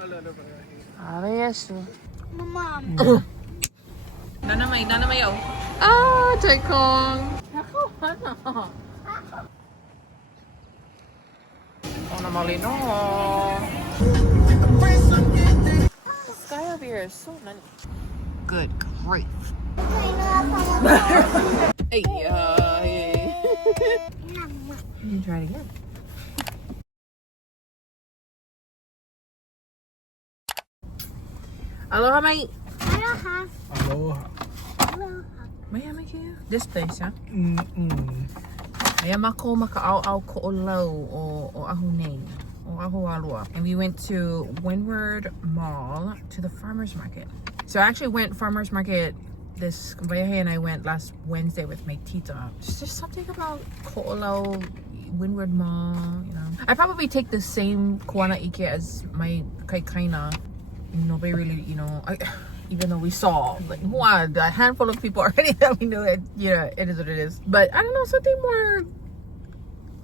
알겠어. Mom. 나나마이 oh. Ah, Jaikong. Oh, namalino. The sky over here is so nice. Good grief. Hey, hey. You try it again. Aloha, mate. Aloha. Aloha. Aloha. May I make you? This place, huh? Mm-mm. Ayan ako makaaw-aw ko ulaw o ahuneng o ahualua. And we went to Windward Mall to the farmer's market. So I actually went farmer's market. This Vayahe and I went last Wednesday with my tita. There's just something about Ko'olau, Windward Mall, you know. I probably take the same Kuana Ike as my Kaikaina. Nobody really, you know, even though we saw like a handful of people already that we knew it, yeah, it is what it is. But I don't know, something more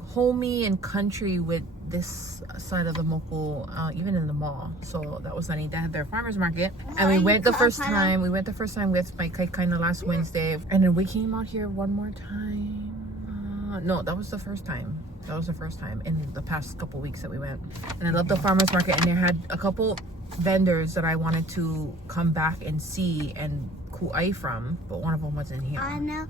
homey and country with this side of the Moko, even in the mall. So that was nice. They had their farmers market, and we went the first time. We went the first time with my Kaikaina last Wednesday, and then we came out here one more time. No, that was the first time. That was the first time in the past couple weeks that we went. And I love the farmers market, and they had a couple vendors that I wanted to come back and see and ku'ai from, but one of them wasn't here. I know.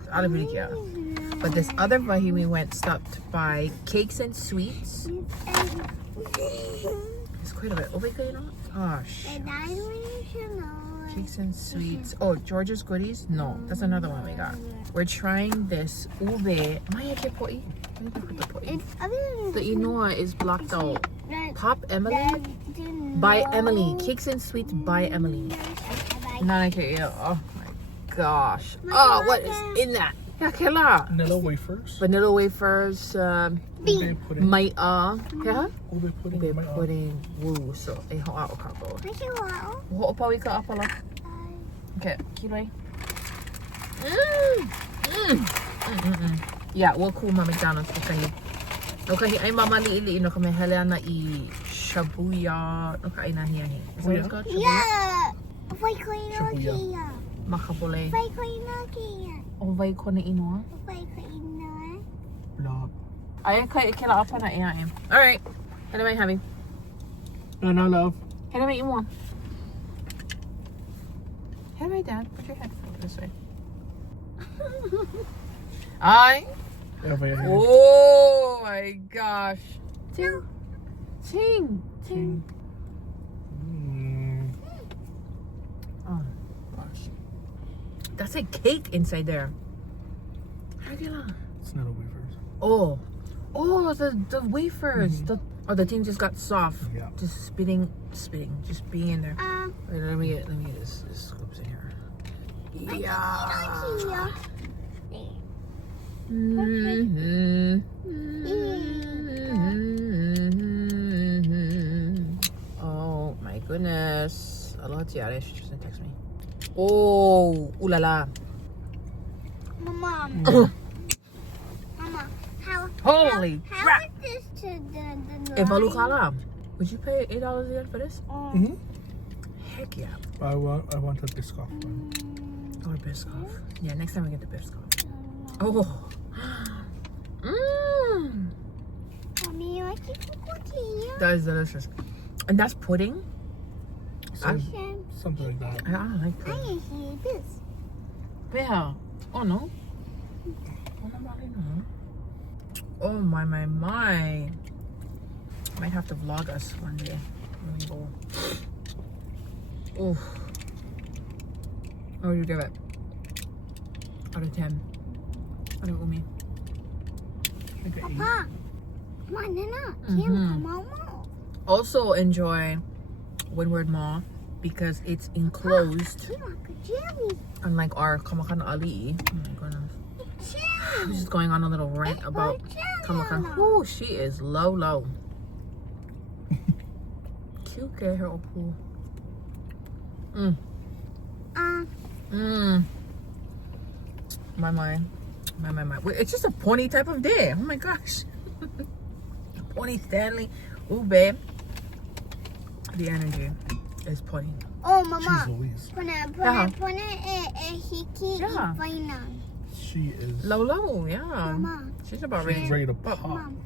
But this other vahi we went stopped by Cakes and Sweets. It's quite a bit. Gosh. Cakes and Sweets. Oh, George's Goodies? No, that's another one we got. We're trying this ube. Maya ke po'i? The inoa is blocked out. Pop Emily by Emily. Cakes and Sweets by Emily. Oh my gosh. Oh, what is in that? Vanilla wafers. Vanilla wafers. Ube pudding. Yeah? Ube pudding. Ube pudding. Woo. So, eh, ho'a o kako. Ho'opawi ka apala. Okay, kilay. Yeah, we'll cool ma McDonald's kasi. Okay, ay mama liili no kami hala na I shabuya. Okay, na hiya. Is that what it's called? Yeah. Shabuya. Makabule. Vai ko ina kia. Ovay ko na inoa. Vai ko ina. Blob. Ay kay kila apa na iya. All right. Ano may having? No, love. Ano may imo? Hey, my dad, put your head this way. Oh my gosh. Ting. Ting. Ting. Oh gosh. That's a cake inside there. It's not a wafers. Oh, the wafers. The thing just got soft. Yeah. Just spitting, just being in there. Wait, let me get this scoops in here. Yeah. Oh my goodness. Aloha tiare, she just text me. Oh, ooh la la. Mama. Mama, Holy crap. is this to the Evalukala. Would you pay $8 again for this? Mm-hmm. Heck yeah. I want a Biscoff one. Or Biscoff. Yeah, next time we get the Biscoff. Oh. Mommy, I keep cooking. That is delicious. And that's pudding? Something like that. I don't like I pudding. see this. Yeah. Oh no. Oh my. Might have to vlog us one day when we go. Oh. What would you give it? Out of 10. Out of Umi. Like an 8. Papa, come on, Nana. Mhm. Kim, come on. Also enjoy Windward Mall because it's enclosed, We want a jelly. unlike our Kamakan Ali. Oh my goodness. Jelly. She's just going on a little rant about Kamakan. Oh, she is low. Cute girl, her opu. My. Wait, it's just a pony type of day. Oh my gosh. Pony Stanley. Ooh, babe. The energy is putting. Oh, Jeez Mama. Louise. Pone hiki Yeah. ipaina. She is Low, yeah. Mama. She's about she's ready. ready to But- pop. Mom.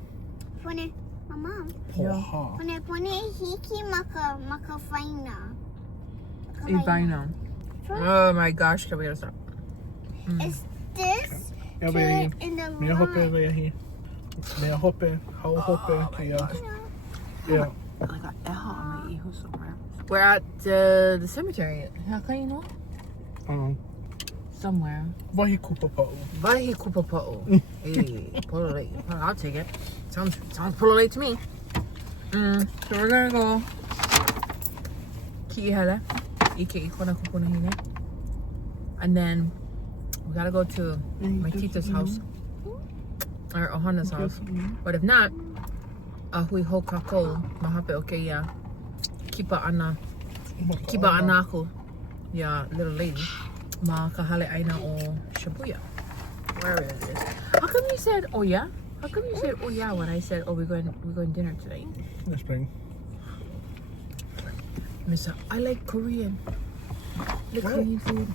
Mama. Poha. Pone hiki maka faina. Ivana. Oh my gosh, can we gotta stop? Is this Yeah, baby. in the Mea hope line? lea hi. Mea hope. Hau hope. Yeah. Yeah. Like an L on my ear somewhere. We're at the cemetery. How can you know? Somewhere. Vahikupapa'u. Vahi kupapo'o. Hey, pololate. I'll take it. Sounds pololate to me. So we're gonna go. Ki'ihala. Ike ikona kupuna hine. And then we gotta go to my tita's house. Or Ohana's house. But if not, hui ho kako mahape o keia. Kipa ana ako. Yeah, little lady. Ma kahale aina o Shibuya. Where is it? How come you said oh yeah? How come you said oh yeah when I said oh we're going dinner tonight? Yes, baby. Missa, I like Korean. The What? Korean food.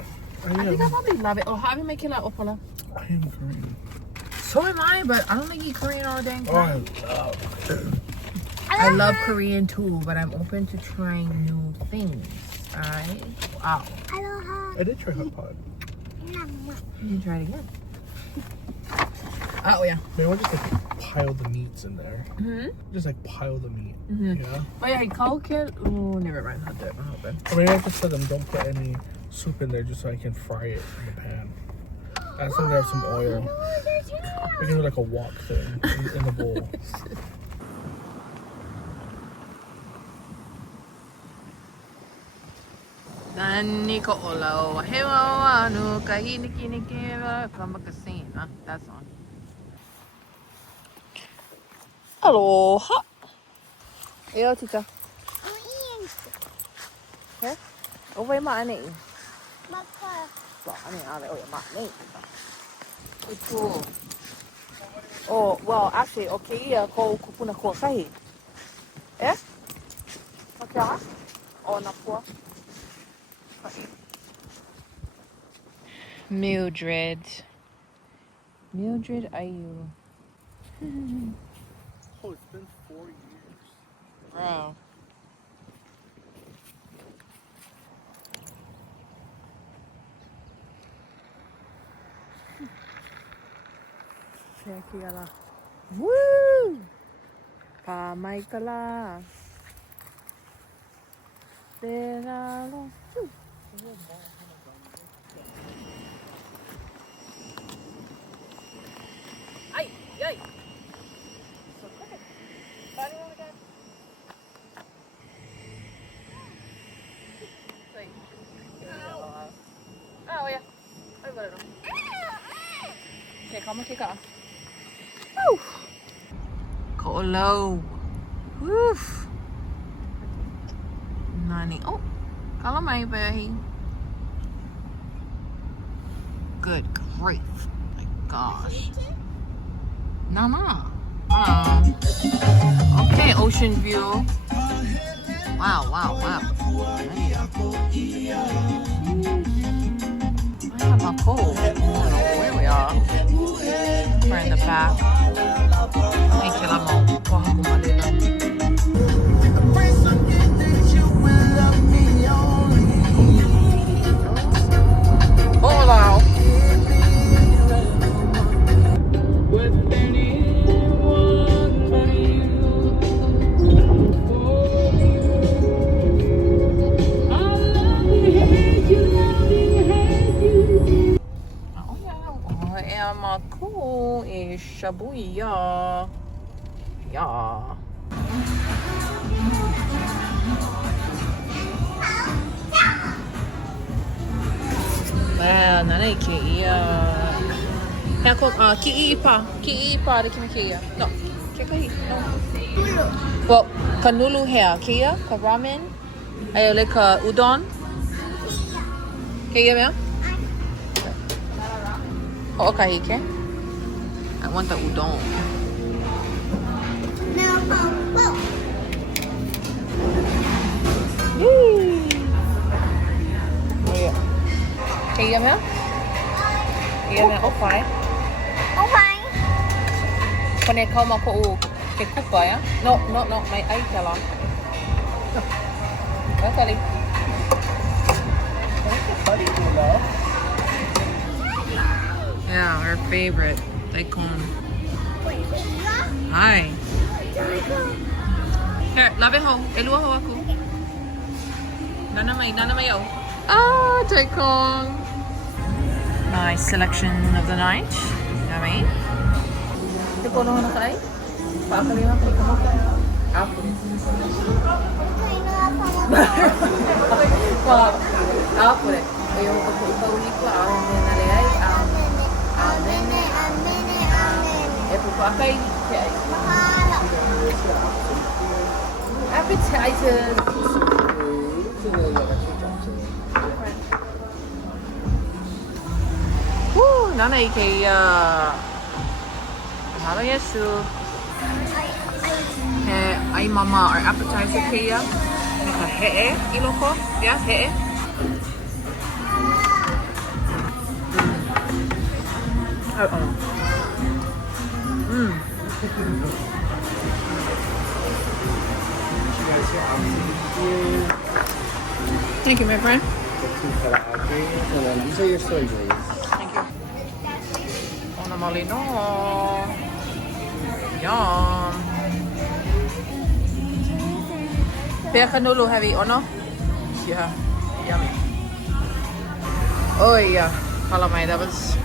I think I probably love it. Oh, have you make it like opala? I am Korean. So am I, but I don't think eat Korean all dang Oh, I time. love. I love Korean too, but I'm open to trying new things. Alright? Wow. Aloha. I did try hot pot. You can try it again. Oh yeah. Maybe I'll just like pile the meats in there. Mm-hmm. Just like pile the meat. Mhm. Yeah. But yeah, Kalkin. Oh, never mind. I'll do it. I'll help it. I mean, I just tell them don't put any soup in there just so I can fry it in the pan. I just want to have some oil. We can do like a wok thing in the bowl. Nani ko olau. Hewa anu kahini kini kira kamakasina. That's on. Aloha. Yo, tita. Here. Over ma ani. Ba ani ale o ma ni. Ito. Oh, well, actually, okay, ko kupuna ko kahi. Eh? Okay. Oh, na po. Mildred, are you? Oh, it's been 4 years. Wow. Kaya woo! Pamay ka la. Teralo. Ay, ay. So quick. Body on again. Wait. Oh yeah. I got it on. Okay, come on, kick off. Woo! Ko'olau. Woof. Nani. Oh, kalamay bahi. Good grief. My gosh. Nah. Okay, ocean view. Wow. I have a cold. I don't know where we are. We're in the back. Ay, kilamo. Kuha ko malila. Hola. Cool is Shibuya. Yeah. Wow, nanay kiya. Hako kiipa de kiya. No. Kikahi. No. Well, kanulu hair kiya, ka ramen. Ay like udon. Kiya me? Oh, okay, okay. I want the udon. Iam hả? Iam hả? Oppai. Okay. Con này không mà cô cái cúp vậy á? No, mày ấy chả lo. Đó cái đi. Yeah, our favorite. Daikon. Hi. Here, love it ho. Elua ho aku. Nana may yo. Ah, Daikon. Nice selection of the night. Yummy. Ito ko na kay. Paakali na kay kamo. Ako. Wow. Ako rin. Yung pagkauwi ko, ang nanalay, amene. Epupakay. Mahalo. Appetizers. Woo, nanay kay hao-rasmussen. Ay mama or appetizer kaya. Hee, iloko. Yeah, hee. Thank you, my friend. Thank you. Ona malino. Yum. Pekanulu heavy, ono? Yeah, yummy. Oh yeah, calamari. That was.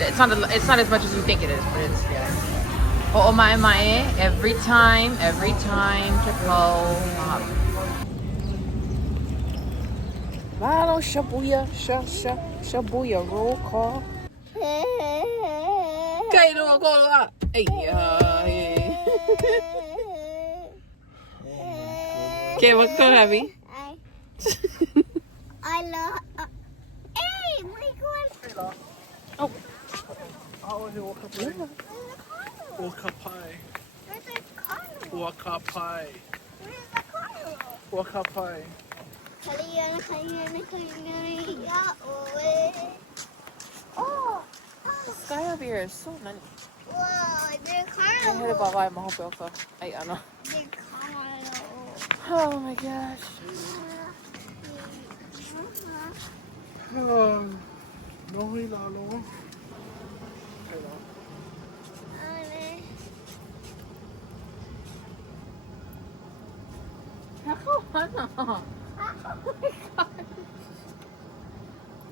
It's not as much as you think it is, but it's yeah. Oh my every time to go. Malo shabuya, shabuya roll call. Okay, no go up. Hey, okay, what's going on, Abby? I love. Hey, my God. Oh. Wakapai. Where's the carnival? Wakapai. Where's the carnival? Wakapai. Oh, The sky over here is so nice. wow, the Ay, carnival. hali baba, mahope ako. Ay, ano? The carnival. Oh my gosh. No, lalo. Ako, ano? Oh my gosh.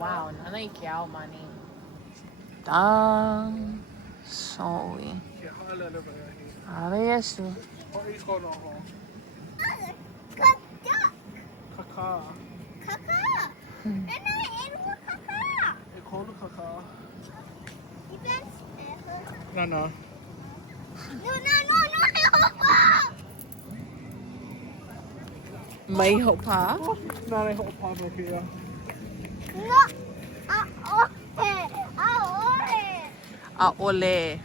Wow, nanay kiao money. Dang. Sorry. Hao-rasmussen. Kaka. Kaka. And I animal kaka. Ik hoor de kaka. You best. Nana. No. May hopa? Nana, ik hoor pa nog hier. No. Ole.